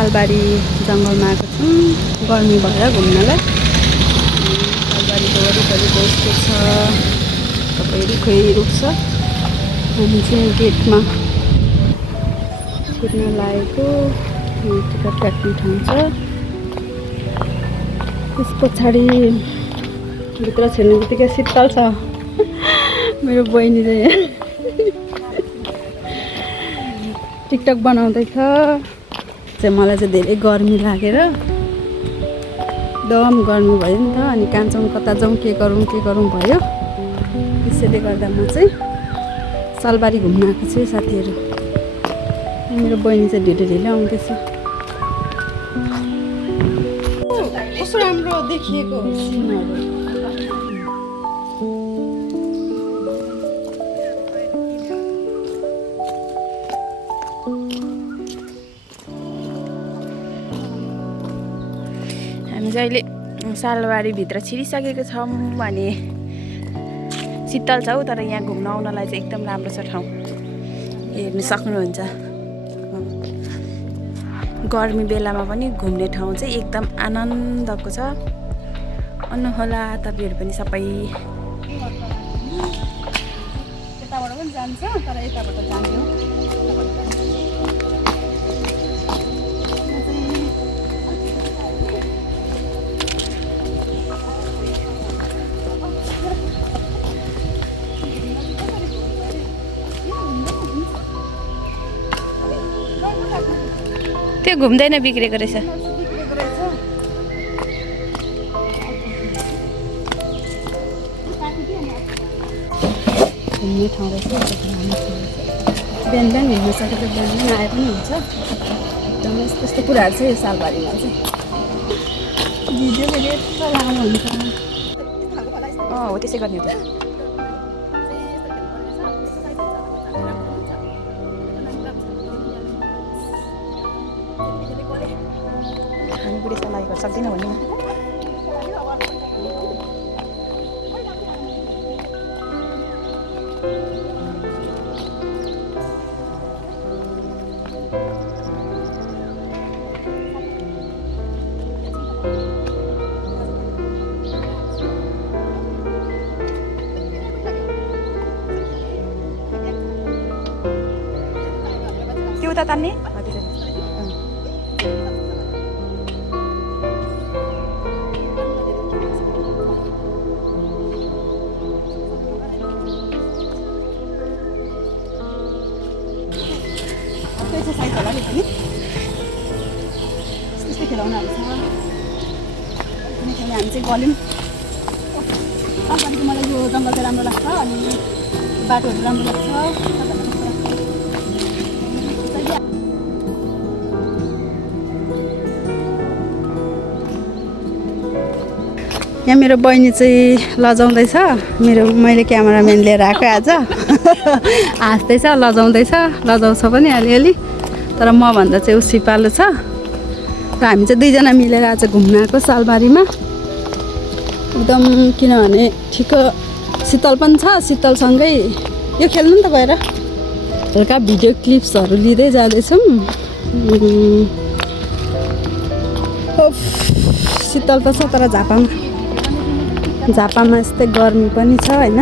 सालबारी जङ्गलमा आएको छौँ गर्मी भएर घुम्नलाई। सालबारीको वरिपरि बस्दै छ सबै रुखै रुख छ। हामी चाहिँ गेटमा कुद्न लागेको। टिकट काट्ने ठाउँ छ। त्यस पछाडि भित्र छिर्ने बित्तिकै शीतल छ। मेरो बहिनी चाहिँ टिकटक बनाउँदैछ। मलाई चाहिँ धेरै गर्मी लागेर एकदम गर्मी भयो नि त। अनि कान्छौँ कता जाउँ के गरौँ भयो। त्यसैले गर्दा म चाहिँ सालबारी घुम्न आएको छु साथीहरू। मेरो बहिनी चाहिँ ढिलो आउँदैछ। कस्तो राम्रो देखिएको सिनहरू। हामी चाहिँ अहिले सालबारीभित्र छिरिसकेको छौँ। अनि शीतल छ तर यहाँ घुम्न आउनलाई चाहिँ एकदम राम्रो छ ठाउँ। हेर्न सक्नुहुन्छ। गर्मी बेलामा पनि घुम्ने ठाउँ चाहिँ एकदम आनन्दको छ। आउनुहोला तपाईँहरू पनि सबै। यताबाट पनि जान्छ तर यताबाट जान्थ्यो। त्यो घुम्दैन बिग्रेको रहेछ। घुम्ने ठाउँ रहेछ। बिहान हिँड्न सकेको बिहान आए पनि हुन्छ। एकदम यस्तो कुराहरू चाहिँ यो सालबारीमा चाहिँ भिडियो यस्तो लामो हुन्छ। हो त्यसै गर्ने हो त। हामी बुढेसकाल लागेको सक्दैनौँ भने त्यो उता तान्ने साइज होला नि पनि त्यस्तै खेलाउनाहरू छ। किनकि हामी चाहिँ गल्यौँ। सालबारीको मलाई यो जङ्गल चाहिँ राम्रो लाग्छ। अनि बाटोहरू राम्रो लाग्छ। यहाँ मेरो बहिनी चाहिँ लजाउँदैछ। मैले क्यामेराम्यान लिएर आएको आज। हाँस्दैछ लजाउँछ पनि अलिअलि। तर मभन्दा चाहिँ ऊ सिपालु छ। र हामी चाहिँ दुईजना मिलेर आज घुम्न आएको सालबारीमा। एकदम किनभने ठिक शीतल पनि छ। शीतलसँगै यो खेल्नु नि त गएर हल्का भिडियो क्लिप्सहरू लिँदै जाँदैछौँ। शीतल त छ तर झापामा यस्तै गर्मी पनि छ होइन।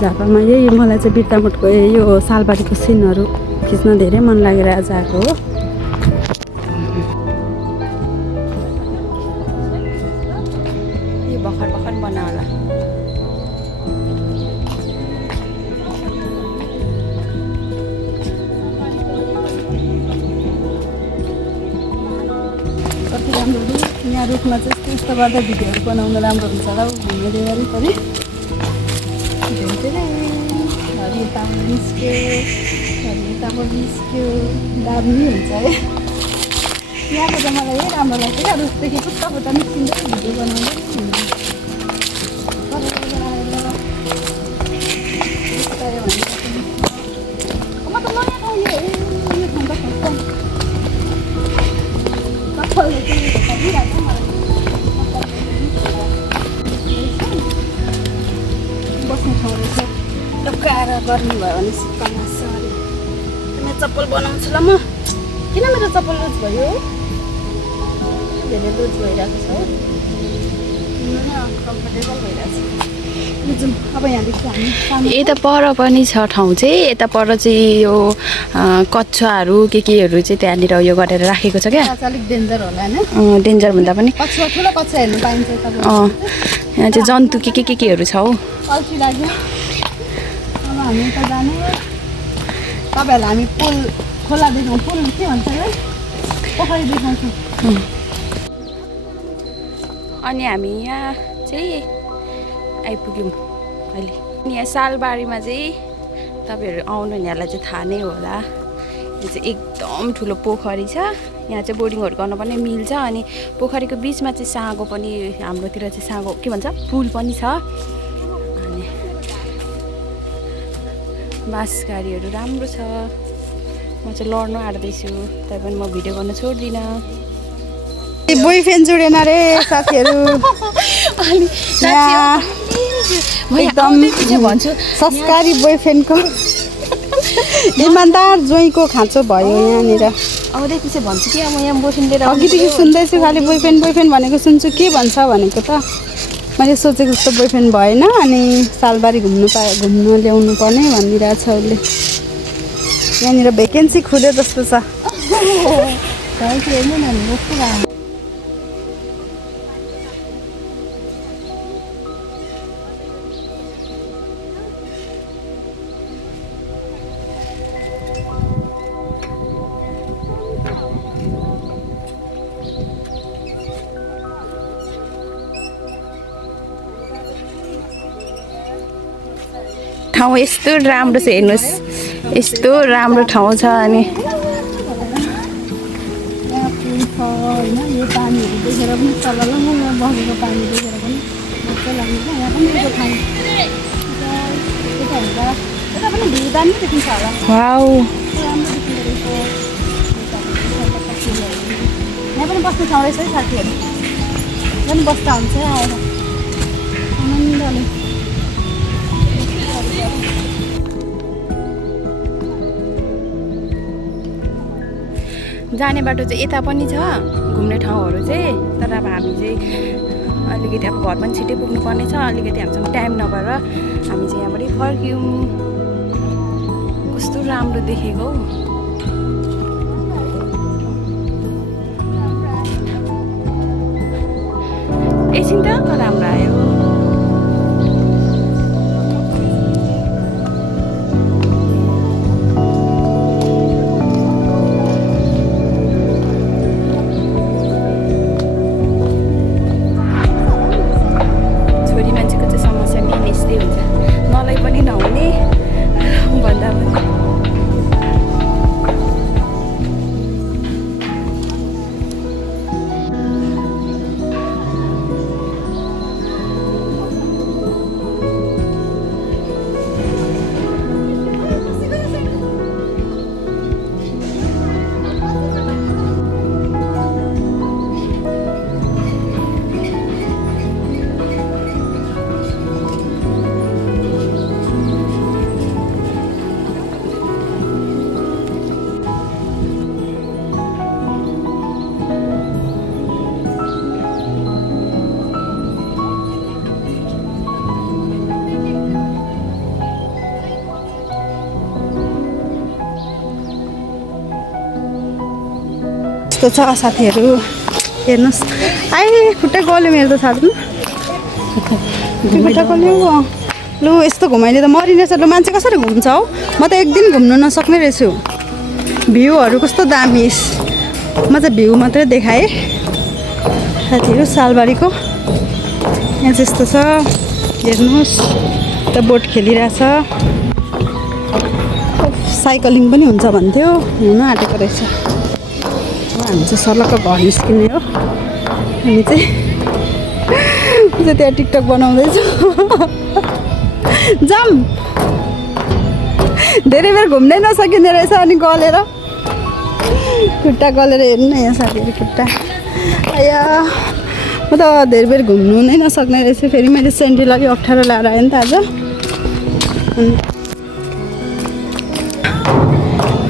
झापामा यही मलाई चाहिँ बिर्तामोडको यो सालबारीको सिनहरू खिच्न धेरै मन लागेर आज आएको हो। यो भर्खर बना होला। कति राम्रो रुख। यहाँ रुखमा चाहिँ यस्तो गर्दा भिडियोहरू बनाउन राम्रो हुन्छ होला। घुमेर वरिपरि हरियो तामाङ निस्क्यो दामी हुन्छ है। यहाँको चाहिँ मलाई यही राम्रो लाग्छ क्या। रुखदेखि फुट्टा निस्किँदै भिडियो बनाउँदै बस्ने ठाउँ रहेछ। टक्काएर गर्मी भयो भने शीतल लाग्छ। चप्पल बनाउँछु ल म। किन मेरो चप्पल लुज भयो धेरै लुज भइरहेको छ हो कम्फर्टेबल भइरहेको छ अब यहाँदेखि हामी यता पर पनि छ ठाउँ चाहिँ यता पर चाहिँ यो कच्छाहरू केहरू चाहिँ त्यहाँनिर यो गरेर राखेको छ क्या अलिक डेन्जर होला होइन डेन्जर भन्दा पनि कच्छा ठुलो कच्छा हेर्नु पाइन्छ यहाँ चाहिँ जन्तु केहरू छ हौ अल्छी लाग्यो अब हामी त जाने तपाईँहरूलाई हामी पुल खोला देखाउँ पुल के भन्छ है पोखरी देखाउँछौँ अनि हामी यहाँ चाहिँ आइपुग्यौँ अहिले अनि यहाँ सालबारीमा चाहिँ तपाईँहरू आउनुहुनेहरूलाई चाहिँ थाहा नै होला यो चाहिँ एकदम ठुलो पोखरी छ यहाँ चाहिँ बोर्डिङहरू गर्न पनि मिल्छ अनि पोखरीको बिचमा चाहिँ साँगो पनि हाम्रोतिर चाहिँ साँगो के भन्छ पुल पनि छ अनि बास गाडीहरू राम्रो छ म चाहिँ लड्नु आँट्दैछु तैपनि म भिडियो गर्न छोड्दिनँ बोयफ्रेन्ड जुडेन रे साथीहरू एकदम भन्छु संस्कारी बोयफ्रेन्डको इमान्दार ज्वाइँको खाँचो भयो यहाँनिर आउँदै पछि भन्छु कि म यहाँ बोयफ्रेन्ड लिएर अघिदेखि सुन्दैछु खालि बोयफ्रेन्ड भनेको सुन्छु के भन्छ भनेको त मैले सोचेको जस्तो बोयफ्रेन्ड भएन अनि सालबारी घुम्नु ल्याउनु पर्ने भनिरहेछ उसले यहाँनिर भेकेन्सी खुल्यो जस्तो छ ठाउँ यस्तो राम्रो छ हेर्नुहोस् यस्तो राम्रो ठाउँ छ अनि यो पानीहरू देखेर पनि चल्ला बसेको पानी देखेर पनि मजा लाग्ने क्या यहाँ पनि यो ठाउँ यता पनि भिउ दामी देखिन्छ होला वाउ राम्रो देखिँदो रहेछ यहाँ पनि बस्ने ठाउँ रहेछ है साथीहरू यहाँ पनि बस्दा हुन्छ आएर आनन्दले जाने बाटो चाहिँ यता पनि छ घुम्ने ठाउँहरू चाहिँ तर अब हामी चाहिँ अलिकति अब घर पनि छिट्टै पुग्नुपर्ने छ अलिकति हामीसँग टाइम नभएर हामी चाहिँ यहाँबाट फर्क्यौँ कस्तो राम्रो देखेको हौ एकछिन त राम्रो आयो यस्तो छ साथीहरू हेर्नुहोस् आइ खुट्टा गल्यो मेरो त थाहा खुट्टा गल्यो लु यस्तो घुमाइले त मरिनेछ लु मान्छे कसरी घुम्छ हौ म त एक दिन घुम्नु नसक्ने रहेछु भ्यूहरू कस्तो दामी म चाहिँ भ्यू मात्रै देखाएँ साथीहरू सालबारीको यहाँ त्यस्तो छ हेर्नुहोस् त बोट खेलिरहेछ साइक्लिङ पनि हुन्छ भन्थ्यो हुन आँटेको रहेछ हामी चाहिँ सल्लको घर निस्किने हो हामी चाहिँ त्यहाँ टिकटक बनाउँदैछु जाम धेरै बेर घुम्नै नसकिने रहेछ अनि गलेर खुट्टा गलेर हेर्नु न यहाँ साथीहरू खुट्टा आया म त धेरै बेर घुम्नु नै नसक्ने रहेछ फेरि मैले सेन्डल अलिक अप्ठ्यारो लाएर आएँ नि त आज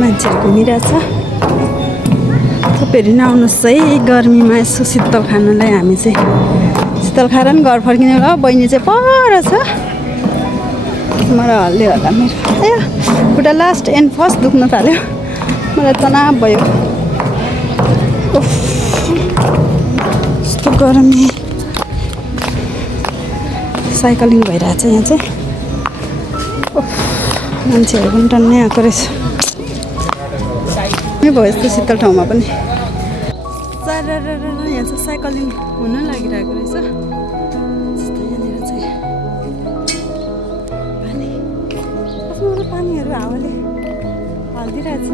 मान्छेहरू घुमिरहेछ फेरि नआउनुहोस् है गर्मीमा यसो शीतल खानलाई हामी चाहिँ शीतल खाएर नि घर फर्किने होला बहिनी चाहिँ पर छ मलाई हल्ले होला मेरो ए खुट्टा लास्ट एन्ड फर्स्ट दुख्न थाल्यो मलाई तनाव भयो यस्तो गरमी साइक्लिङ भइरहेछ यहाँ चाहिँ मान्छेहरू पनि टन्नै आएको रहेछ भयो यस्तो शीतल ठाउँमा पनि यहाँ चाहिँ साइक्लिङ हुन लागिरहेको रहेछ जस्तो यहाँनिर चाहिँ पानी कस्तो पानीहरू हावाले हालिदिइरहेछ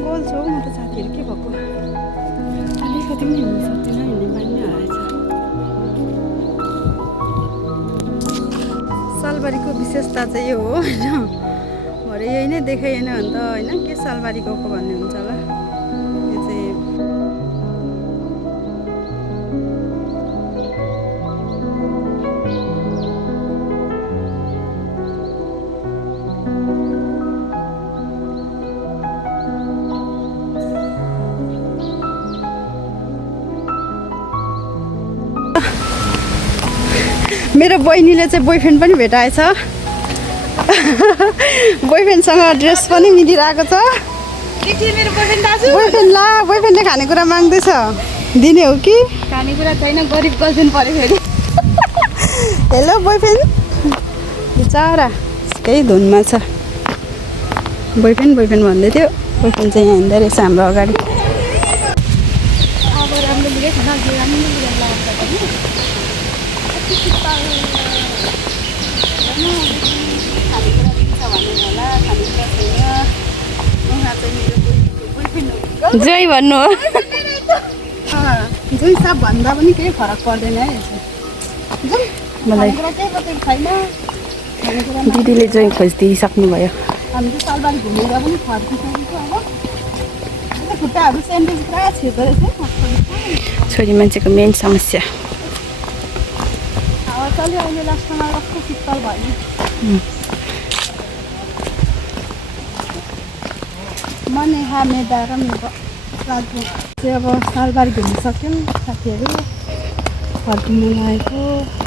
बोल्छु म त साथीहरू के भएको अलिकति पनि हिँड्नु सक्दिनँ हिँड्ने बानी नै हराएछ सालबारीको विशेषता चाहिँ यो हो होइन भरे यही नै देखाइएन भने त होइन के सालबारी गएको भन्ने हुन्छ होला यो चाहिँ मेरो बहिनीले चाहिँ बोयफ्रेन्ड पनि भेटाएछ बोयफ्रेन्डसँग ड्रेस पनि मिलिरहेको छ बोयफ्रेन्ड ला बोयफ्रेन्डले खानेकुरा माग्दैछ दिने हो कि खानेकुरा छैन गरिब गर्दिनु पऱ्यो फेरि हेलो बोयफ्रेन्ड बिचरा केही धुनमा छ बोयफ्रेन्ड बोयफ्रेन्ड भन्दै थियो बोयफ्रेन्ड चाहिँ यहाँ हिँड्दै रहेछ हाम्रो अगाडि अब राम्रो लुगै छैन अघि राम्रो लुगा लगाएको जय भन्नु हो जुन साप भन्दा पनि केही फरक पर्दैन है मलाई दिदीले जोइ खोजिदिइसक्नु भयो हामी चाहिँ सालबारी घुमेर पनि फर्किसकेको अब खुट्टाहरू सेन्डेल पुरा छिर्दो रहेछ छोरी मान्छेको मेन समस्या हावा चल्यो अहिले लास्टमा कस्तो शीतल भयो म नेहा मेदा र मेरो राजु चाहिँ अब सालबारी घुमिसक्यौँ साथीहरू फर्किनु लागेको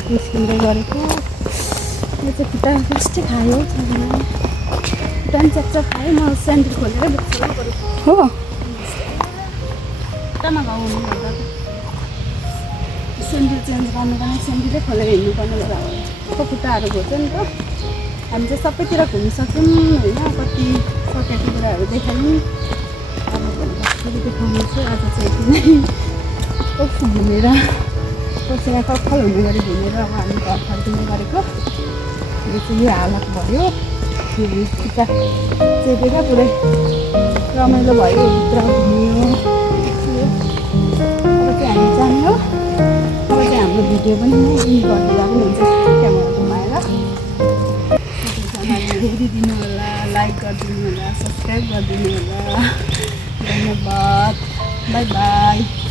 निस्किँदै गरेको यो चाहिँ खुट्टा फर्स्टै खायो खुट्टा पनि चकचक खायो म सेन्डल खोलेर बेच्छु हो खुट्टामा घाउ हुनु भन्दा सेन्डल चेन्ज गर्नुको लागि सेन्डलै खोलेर हिँड्नुपर्ने बेला हो खुट्टाहरू घोच्छ नि त हामी चाहिँ सबैतिर घुमिसक्यौँ होइन कति सकेको कुराहरू देखायौँ अब फेरि देखाउनु चाहिँ आज चाहिँ यति नै घुमेर बसेर कक्खल हुने गरी घुमेर अब हामी घर फर्किने गरेको यो चाहिँ यो हालत भयो खुट्टा चेपेर पुरै रमाइलो भयो भित्र घुम्यो अब चाहिँ हामी जाने हो अब चाहिँ हाम्रो भिडियो पनि इन गरिदिँदा पनि हुन्छ क्यामेरा घुमाएर हेरिदिनु होला लाइक गरिदिनु होला सब्सक्राइब गरिदिनु होला धन्यवाद बाई बाई